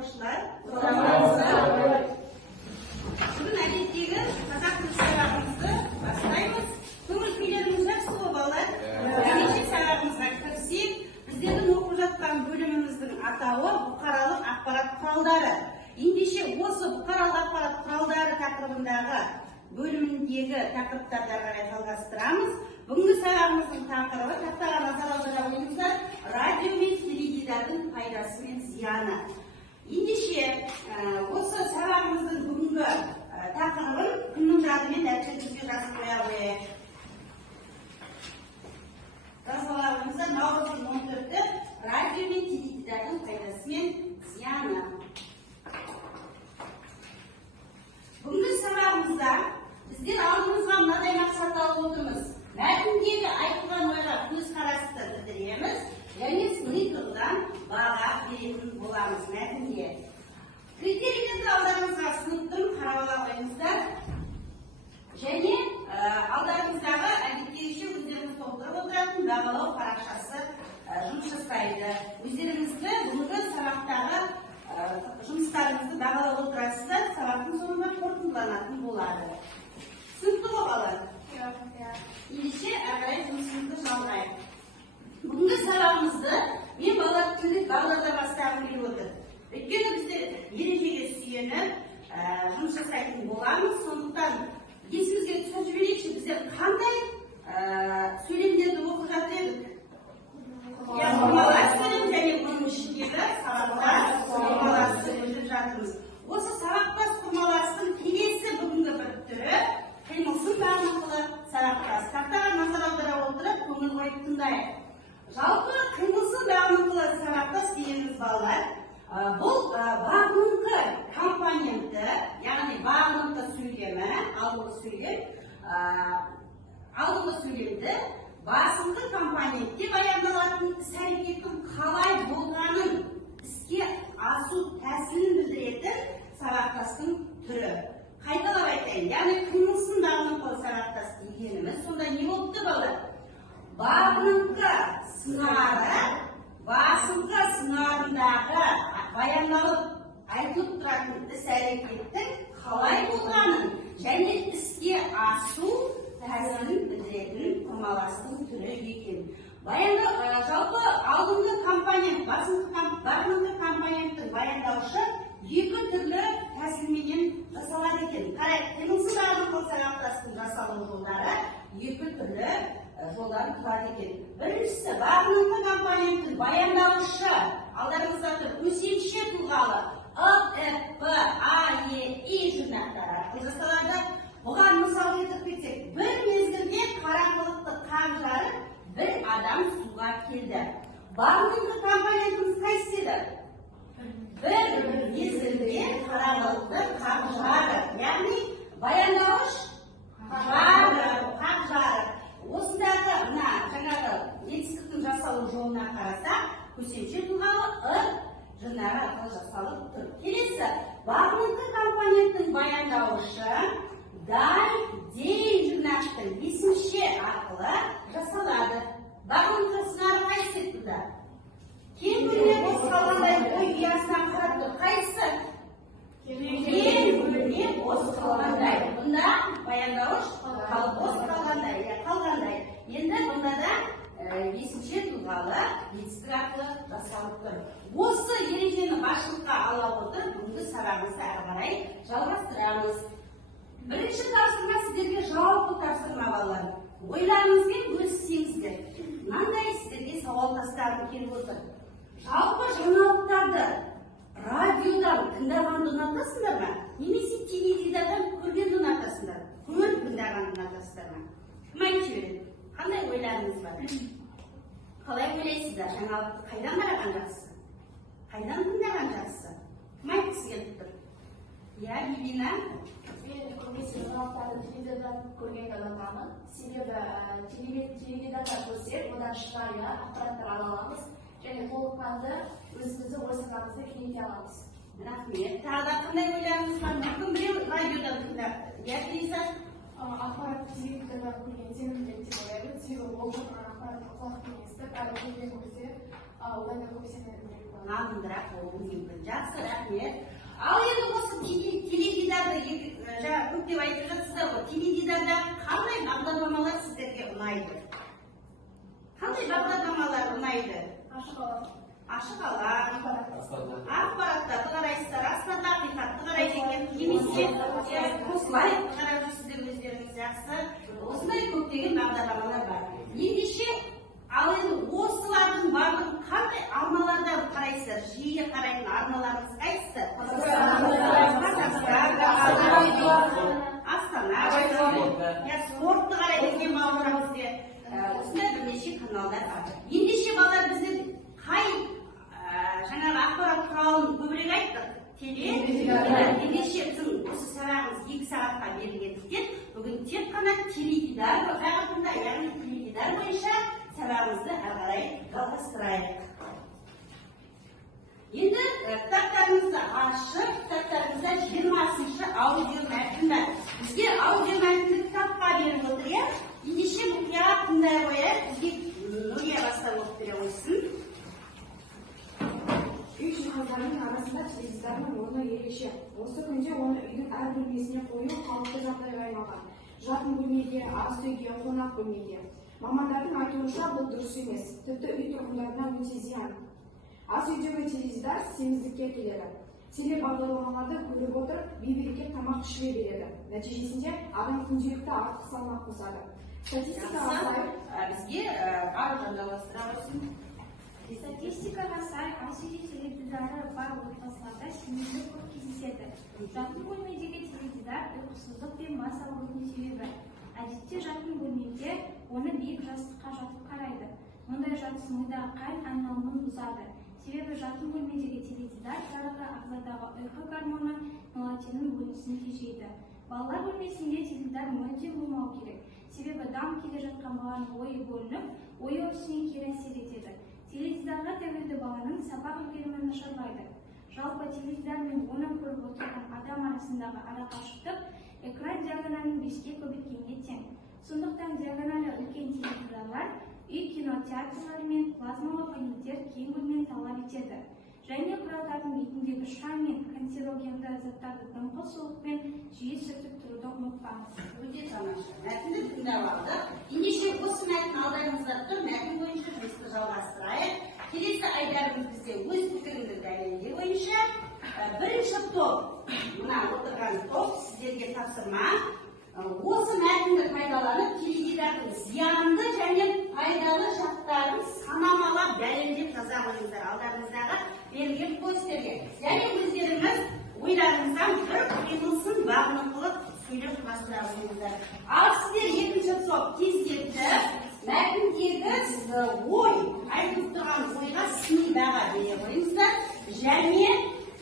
оқушылар. Бүгін әдеттегі қазақ тілі сабағымызды бастаймыз. Көңіл күйлеріңіз жақсы ма, балалар? Бірінші сабағымызға кірсек, біздердің оқып жатқан бөліміміздің атауы бұқаралық ақпарат құралдары. Ендеше осы бұқаралық ақпарат құралдары тақырыбындағы бөліміндегі тақырыптарды қарай жалғастырамыз. Бүгінгі сабағымыздың тақырыбы тақтаға назар аудара қойыңыздар, радио мен теледидардың пайдасы мен зияны. Ендеше осы сабағымыздың бүгінгі тақырыбын күннің жадымен дәптеріңізге жазып қоя қояйық. Жазбаларымызда наурыздың 14-і радио мен теледидардың пайдасы мен зияны. Бүгінгі сабағымызда біздер алдымызға мынадай мақсат алып отырмыз. Мәтіндегі айтылған ойға көзқарасты білдіреміз, және сыни тұрғыдан баға беретін боламыз мәтінге. Критерийлерді алдарыңызға сыныптым, қарап ала қойыңыздар. Және алдарыңыздағы әдеттегіше өздеріңіз толтырып отыратын бағалау парақшасы жұмыс жасайды. Өздеріңізді бүгінгі сабақтағы жұмыстарыңызды бағалап отырасыздар, сабақтың соңында қорытындыланатын болады. Түсінікті ме, балалар? Ендеше әрі жұмысымызды жалғайық. Бүгінгі сабағымызды мен балалар тілдік бағдарда бастағым келіп отыр. Өйткені біздер ережеге сүйеніп жұмыс жасайтын боламыз. Сондықтан есімізге түсіріп жіберейікші, біздер қандай сөйлемдерді оқып жатыр едік? Құрмалас сөйлем және оның ішіндегі сабақтас құрмалас сөйлеп жатырмыз. Осы сабақтас құрмаластың келесі бүгінгі бір түрі қимылсыз бағынақылы сабақтас. Тақтаға назар аудара отырып, көңіл қойып тыңдайық. Жалпы қимылсыз бағынақылы сабақтас дегеніміз балалар, бұл бағыныңқы компоненті, яғни бағыныңқы сөйлемі, алдыңғы сөйлемді басыңқы компонентте баяндалатын іс-әрекеттің қалай болғанын іске асу тәсілін білдіретін сабақтастың түрі. Қайталап айтайын, яғни қимылсыз бағыныңқы сабақтас дегеніміз сонда не болыпты балалар? Бағыныңқы сыңары басыңқы сыңарындағы баяндалып айтылып тұратын іс-әрекеттің қалай болғанын және іске асу тәсілін білдіретін құрмаластың түрі екен. Жалпы алдыңғы компонент, бағыныңқы компоненттің баяндаушы екі түрлі тәсілменен жасалады екен. Қарай, қимылсыз бағыныңқы сабақтастың жасалу жолдары екі түрлі жолдарын тұрады екен. Біріншісі, бағыныңқы компоненттің баяндаушы, алдарыңызда тұр, көсемше тұлғалы ы, п, а, е, и жұрнақтары арқылы жасалады. Бұған мысал келтіріп кетсек, бір мезгілде қараңғылықты қақ жарып, бір адам суға келді. Бағыныңқы компонентіміз қайсысы еді? Бір мезгілде қараңғылықты қақ жарып, яғни баяндауыш қақ жарып. Осындағы жаңағы етістіктің жасалу жолына қарасақ, көсемше тұлғалы ы жұрнағы арқылы жасалып тұр. Келесі, бағыныңқы компоненттің баяндауышы дай, дей жұрнақтың бесінші арқылы жасалады. Бағыныңқы сыңары қайсы еді? Кең бөлме бос қалғандай ой ұясына қарап тұр. Қайсы? Кең бөлме бос қалғандай. Бұнда баяндауыш бос қалғандай. Енді бұнда да бесінші тұлғалы етістік арқылы жасалып тұр. Осы ережені басшылыққа ала отырып, бүгінгі сабағымызды әрі қарай жалғастырамыз. Бірінші тапсырма сіздерге жалпы тапсырма балалар. Ойларыңызбен бөліссеңіздер. Мынандай сіздерге сауал тастағым келіп отыр. Жалпы жаңалықтарды радиодан тыңдағанды ұнатасыңдар ма? Немесе теледидардан көргенді ұнатасыңдар? Көріп тыңдағанды ұнатасыңдар ма? Кім айтып жібереді? Қандай ойларыңыз бар? Қалай ойлайсыздар? Жаңалықты қайдан қараған жақсы? Қайдан тыңдаған жақсы? Кім айтқысы келіп тұр? Иә, Бибина? Мен көбінесе жаңалықтарды теледидардан көргенді ұнатамын. Себебі теледидардан көрсек, одан шынайы ақпараттар ала аламыз және толыққанды өзімізді ой санамызды кеңейте аламыз. Рахмет. Тағы да қандай ойларыңыз бар? Мүмкін біреу радиодан тыңдап. Иә, Лиза? Ақпаратты теледидардан көрген сенімді деп ойлаймын. Себебі ол ақпаратқа құлақ кеңестік, әрі көрген көрсе, одан да көп сенімдірек нанымдырақ болуы мүмкін. Жақсы, рахмет. Ал енді осы теледидарды жаңа көптеп айтып жатсыздар ғой, теледидарда қандай бағдарламалар сіздерге ұнайды? Қандай бағдарламалар ұнайды? Ашық алаң, ақпараттарды қарайсыздар, аспанда ақиқатты қарайды екен, немесе слайдты қарап жүрсіздер өздеріңіз, жақсы. Осындай көптеген бағдарламалар бар. Ендеше, ал енді осылардың барлығын қандай арналардан қарайсыздар? Жиі қарайтын арналарыңыз қайсысы? Астана, спортты қарайды екен балаларымыз де. Осындай бірнеше каналдар бар. Ендеше балалар біздер қай жаңағы ақпарат құралын көбірек айттық? Ендеше біздің осы сағатымыз 2 сағатқа берілгендіктен бүгін тек қана теледидар бағытында, яғни теледидар бойынша сабағымызды ары қарай жалғастырайық. Енді кітаптарымызды ашып, кітаптарымызда 20-шы аудио мәтін бар. Бізге аудио мәтінді кітапқа беріп отыр, иә? Ендеше мұқият тыңдай қояйық, бізге Нұрия бастап оқып бере қойсын. Үй жиһаздарының арасында теледидардың орны ерекше. Осы күнде оны үйдің әр бөлмесіне қою қалыпты жағдайға айналған. Жатын бөлмеге, ас үйге, қонақ бөлмеге. Мамандардың айтуынша бұл дұрыс емес, тіпті үй тұрғындарына өте зиян. Ас үйдегі теледидар семіздікке келеді. Теле бағдарламаларды көріп отырып, бейберекет тамақ ішіле береді. Нәтижесінде адам күнделікті артық салмақ қосады. Статистикаға сай, бізге барлығын жалғастыра қойсын. Статистикаға сай, ас үйде теледидары бар отбасыларда семіздік көп кездеседі. Жатын бөлмедегі теледидар ұйқысыздық пен бас ауруының себебі. Әдетте жатын бөлмеде оны биік жастыққа жатып қарайды. Мұндай жатыс мидағы қан айналымын бұзады. Себебі жатын бөлмедегі теледидар жарығы ағзадағы ұйқы гормоны мелатонин бөлінісін тежейді. Балалар бөлмесінде теледидар мүлдем болмау керек. Себебі дам келе жатқан баланың ойы бөлініп, ойы өрісіне кері әсер етеді. Теледидарға тәуелді баланың сабақ үлгерімі нашарлайды. Жалпы теледидар мен оны көріп отырған адам арасындағы арақашықтық экран диагоналін 5-ке көбейткенге тең. Сондықтан диагоналы үлкен теледидарлар үй кинотеатрлары мен плазмалы панельдер кең бөлмені талап етеді. Және құралдардың бетіндегі шаң мен канцерогенді заттарды дымқыл суықпен жиі сүртіп тұруды ұмытпаңыз. Өте тамаша. Мәтінді тыңдап алдық. Ендеше осы мәтін алдарыңызда тұр, мәтін бойынша жұмысты жалғастырайық. Келесі айдарымыз бізде өз пікіріңді дәлелдеу бойынша бірінші топ, мына отырған топ сіздерге тапсырма. Осы мәтінді пайдаланып, теледидардың зиянды және пайдалы жақтарын санамалап дәлелдеп жаза қойыңыздар алдарыңыздағы берілген постерге. Және өздеріңіз ойларыңыздан бір қимылсын бағыныңқылы сөйлеп бастыра қойыңыздар. Ал сіздер екінші топ кездетті мәтіндегі ой, айтып тұрған ойға сыни баға бере қойыңыздар. Және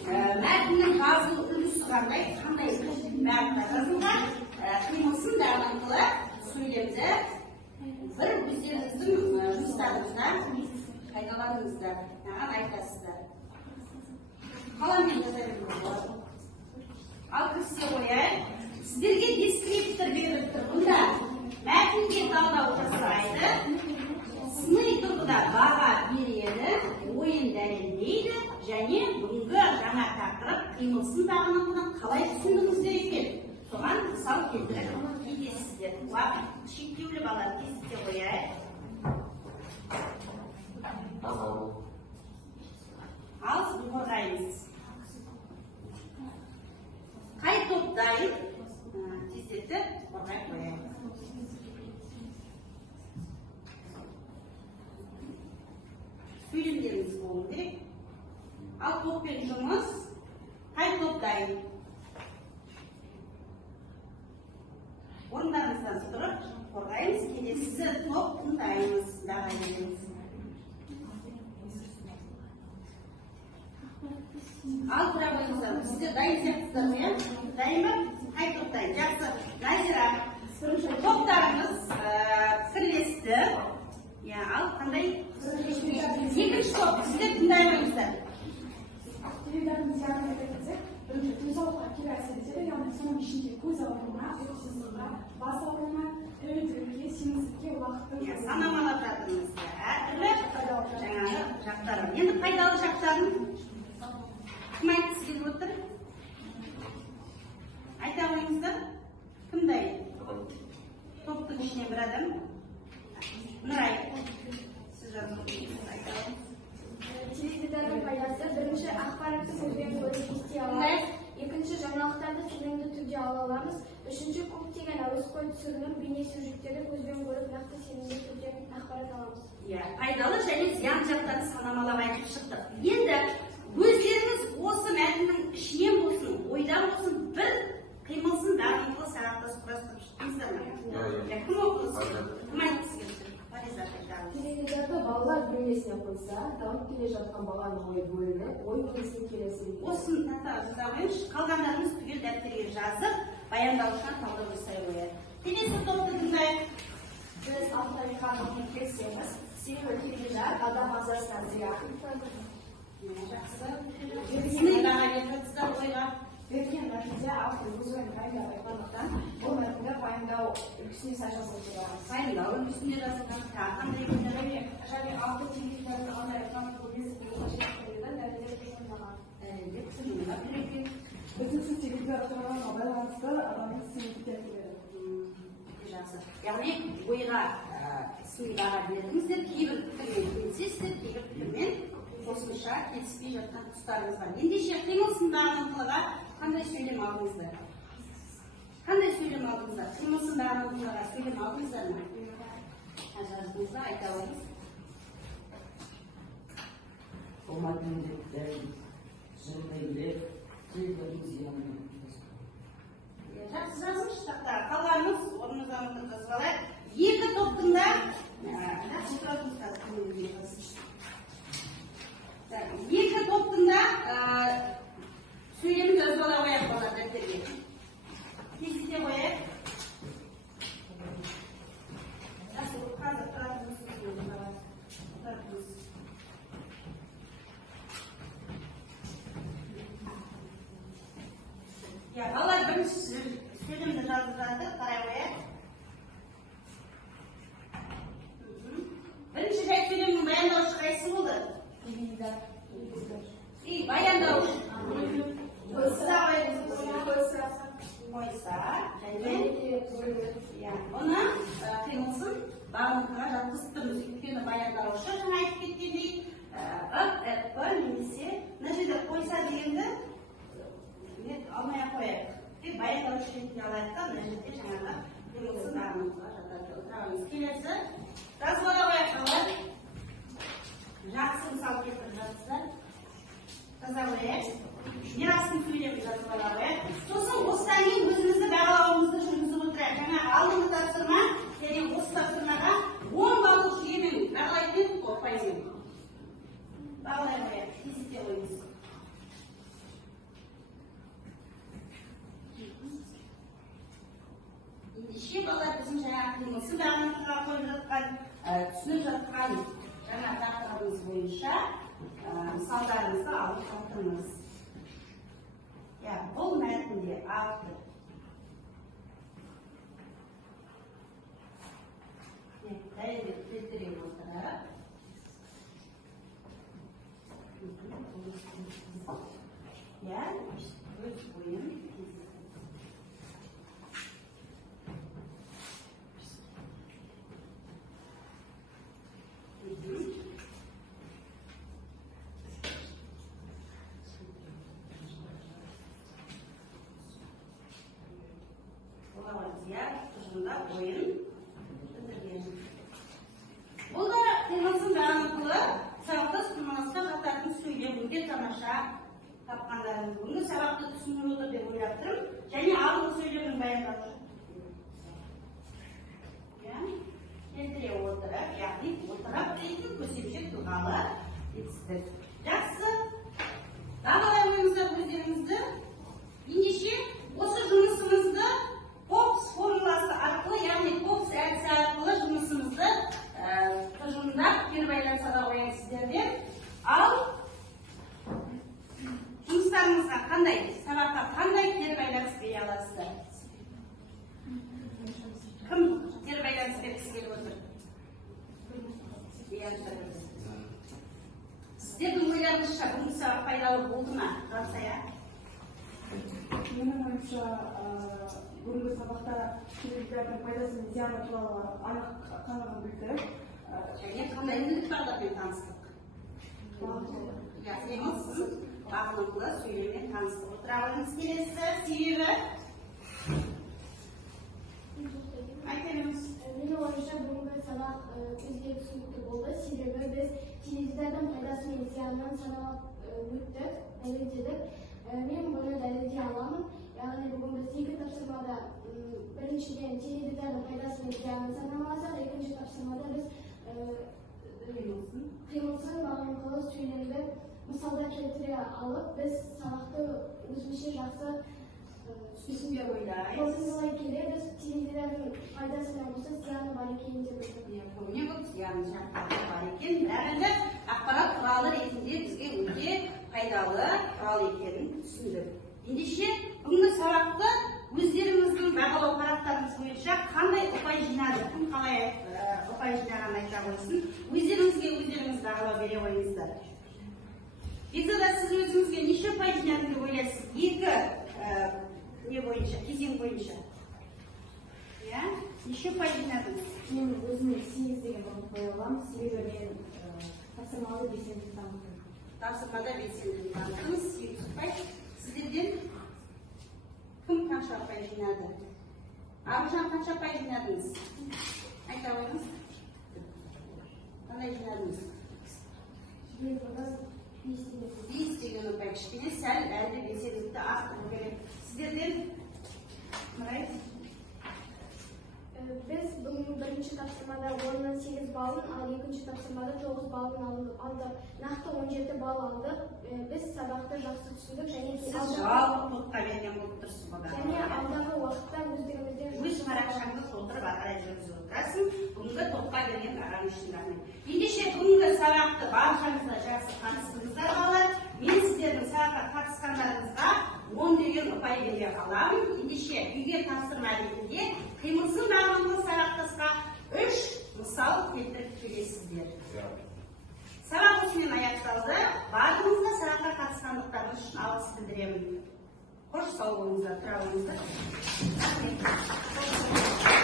мәтіннің жазылу үлгісі қандай бағытта жазылған қимылсын бағыныңқылы сөйлемді бір өздеріңіздің жұмыстарыңызда пайдаланыңыздар, маған айтасыздар. Қаламмен жаза беріңіздер. Ал кірісе қояйық. Сіздерге дескриптор беріліп тұр. Бұнда мәтінге талдау жасайды, сыни тұрғыда баға береді, ойын дәлелдейді және бүгінгі жаңа тақырып қимылсын бағыныңқылы қалай түсіндіңіздер екен? Соған мысал келтіріп кетесіздер. Уақыт шектеулі бала кезікте қояйық. Ал қорғаймыз. Қай топ дайын? Тездетіп қорғай қояйық. Сөйлемдеріңіз болу керек. Ал топпен жұмыс. Қай топ дайын? Орындарыңыздан тұрып қорғаймыз. Келесі топ тыңдаймыз. Баға береміз. Ал тұра қойыңыздар. Сіздер дайын сияқтысыздар ме? Дайын ба? Қай топ дайын? Жақсы. Назира, топтарымыз пікірлесті. Ал қандай? Екінші топ. Сіздер тыңдаймаңыздар. теледидардың зиянын айта кетсек, бірінші денсаулыққа кері әсер етеді, яғни соның ішінде көз ауруына, ұйқысыздыққа, бас ауруына, тәуелділікке, семіздікке, уақыттың Санамалап жатырмыз. Әртүрлі жаңағы жақтары. Енді пайдалы жақтарын кім айтқысы келіп отыр? Айта қойыңыздар. Кімді айтты? Топтың ішінен бір адам. Нұрай. Сіз айта қойыңыз. Теледидардың пайдасы бірінші ақпаратты көзбен көріп ести аламыз. Екінші жаңалықтарды тиімді түрде ала аламыз. Үшінші көптеген әуесқой түсірілім бейне сюжеттерді көзбен көріп нақты сенімді түрде ақпарат аламыз. Пайдалы және зиян жақтарын санамалап айтып шықтық. Енді өздеріңіз осы мәтіннің ішінен болсын, ойдан болсын бір қимылсын барлығы сағаттас құрастырып шықтыңыздар ма? Кім оқыңыз? Кім айтқысы келді? Теледидарды балалар бөлмесіне қойса, дамып келе жатқан баланың ойы бөлініп, ой бөлмесіне келесі. Осыны жазамайыншы, қалғандарымыз түгел дәптерге жазып, баяндалышқан талдау жасай қояды. Келесі топты тыңдайық. Біз алтайқанын келсеміз, себебі теледидар адам ағзасына зиян. Сыни баға беріп жатсыздар ойға. Берген нәтиже автор өз ойын пайымдап айтқандықтан, бұл мәтінді пайымдау үлгісіне сай жазылып отырамыз. Пайымдау үлгісінде жазылған қандай және автор теледидардың қандай айтқанын Біздің теледидар тұрғанға байланысты адамның сенімді келеді. жақсы. Яғни ойға сыни баға бердіңіздер, кейбір пікірмен келісесіздер, кейбір пікірмен қосымша келіспей жатқан тұстарыңыз бар. Ендеше қимыл сындағындылыға қандай сөйлем алдыңыздар? Қандай сөйлем алдыңыздар? Қимыл сындағындылыға сөйлем алдыңыздар ма? Жаздыңызда айта алыңыз. Жақсы жазыңыз тақтаға. Қалғанымыз орнымыздан отырып жазып алайық. Екі топтың да екі топтың да сөйлемін жазып ала қояйық балалар дәптерге. Кесте қояйық. Қазір тұратыңыз. Балалар бірінші сөйлемді жазып жатыр, қарай қояйық. Бірінші жай сөйлемнің баяндаушы қайсы болды? Баяндаушы. Қойса, оны қимылсын бағынқыға жатқызып тұрмыз. Өйткені баяндаушы жаңа айтып кеткендей, немесе мына жерде қойса дегенді алмай-ақ қояйық. Тек баяндаушы ретінде алайық та, мына жерде жаңағы қимылсын бағынқыға жатқызып. Келесі, жазып ала қояйық қалай. Жақсы мысал келтіріп жатсыздар. Жаза қояйық. Мирастың сөйлемін жазып ала қояйық. Сосын осыдан кейін өзімізді бағалауымызды жүргізіп отырайық. Жаңа алдыңғы тапсырма, және осы тапсырмаға 10 балл жүйемен бағалайтын қорқпайсың. Бағалай қояйық. Кезекте қойыңыз. Ендеше балалар біздің жаңа қимылсы бағынқыға қойып жатқан, түсініп жатқан жаңа тақырыбымыз бойынша мысалдарымызды алып жатырмыз. Бұл мәтінде автор дәлелдеп келтіре отырып өз ойын ойын бітірген. Бұл да қимылсын бағынқылы сабақта тұтынылысқа жататын сөйлемінде тамаша тапқандарыңыз. Бұны сабақты түсініп отыр деп ойлап тұрмын. Және алдыңғы сөйлемін баяндаушы. Келтіре отырып, яғни отырып дейтін көсемшек тұлғалы етістік. Жақсы. Бағалай қойыңыздар өздеріңізді. Ендеше осы жұмысымызды POPS формуласы арқылы, яғни POPS әдісі арқылы жұмысымызды тұжырымдап кері байланысада қояйық сіздерден. Ал жұмыстарыңызға қандай, сабаққа қандай кері байланыс бере аласыздар? Кім кері байланыс бергісі келіп отыр? ойыңызша бүгінгі сабақ пайдалы болды ма? Жансая? Менің ойымша бүгінгі сабақта теледидардың пайдасы мен зияны туралы анық қанығын білдік. Және қандай мүлік бағдармен таныстық? Емосын, бағыныңқылы сөйлеммен таныстық. Отыра қойыңыз келесі себебі? Айта беріңіз. Менің ойымша бүгінгі сабақ бізге түсінікті болды. Себебі біз теледидардың пайдасы мен зиянын саналап өттік, дәлелдедік. Мен бұны дәлелдей аламын. Яғни бүгін біз екі тапсырмада біріншіден теледидардың пайдасы мен зиянын санамасақ, екінші тапсырмада біз қимылсын, бағыныңқылы сөйлемді мысалда келтіре алып, біз сабақты өзімізше жақсы Түсінге ойлайсыз. қорытындылай келе біз теледидардың пайдасынан қоса зияны бар екенін де білдік. Көбіне көп зияны жақтары бар екен, бірақ енді ақпарат құралы ретінде бізге өте пайдалы құрал екенін түсіндік. Ендеше бүгінгі сабақты өздеріңіздің бағалау парақтарыңыз бойынша қандай ұпай жинады, кім қалай ұпай жинағанын айта қойсын, өздеріңіз бағалау бере қойыңыздар. Бекзада, сіз өзіңізге неше ұпай жинады деп ойлайсыз? Екі не бойынша, кезең бойынша. Неше ұпай жинадыңыз? Мен өзіме 8 деген ұпай аламын, себебі мен тапсырмада белсенді таныттым. Тапсырмада белсенді таныттыңыз, 8 ұпай. Сіздерден кім қанша ұпай жинады? Аружан қанша ұпай жинадыңыз? Айта қойыңыз. Қандай жинадыңыз? 5 деген ұпай. Кішкене сәл әлде белсенділікті арттыру керек. Сіздерден Нұрай? Біз бүгін бірінші тапсырмада 10-нан 8 балын, ал екінші тапсырмада 9 балын алды. Нақты 17 бал алдық. Біз сабақты жақсы түсіндік және Сіз жалпы топқа берген болып тұрсыз бұдан. және алдағы уақытта өздеріңізден Өз парақшаңды толтырып ары жүргізіп отырасың. Бүгінгі топқа берген ағам үшін рахмет. Ендеше бүгінгі сабақты баршаңызға жақсы қатыстыңыздар балалар. Мен сіздердің сабаққа қатысқандарыңызға 10 деген ұпай бере аламын. Ендеше үйге тапсырма ретінде қимылсын бағыныңқылы сабақтасқа 3 мысал келтіріп келесіздер. Сабақ осымен аяқталды. Барлығыңызға сабаққа қатысқандықтарыңыз үшін алғыс білдіремін. Қош сау болыңыздар, тұра болыңыздар. Рахмет.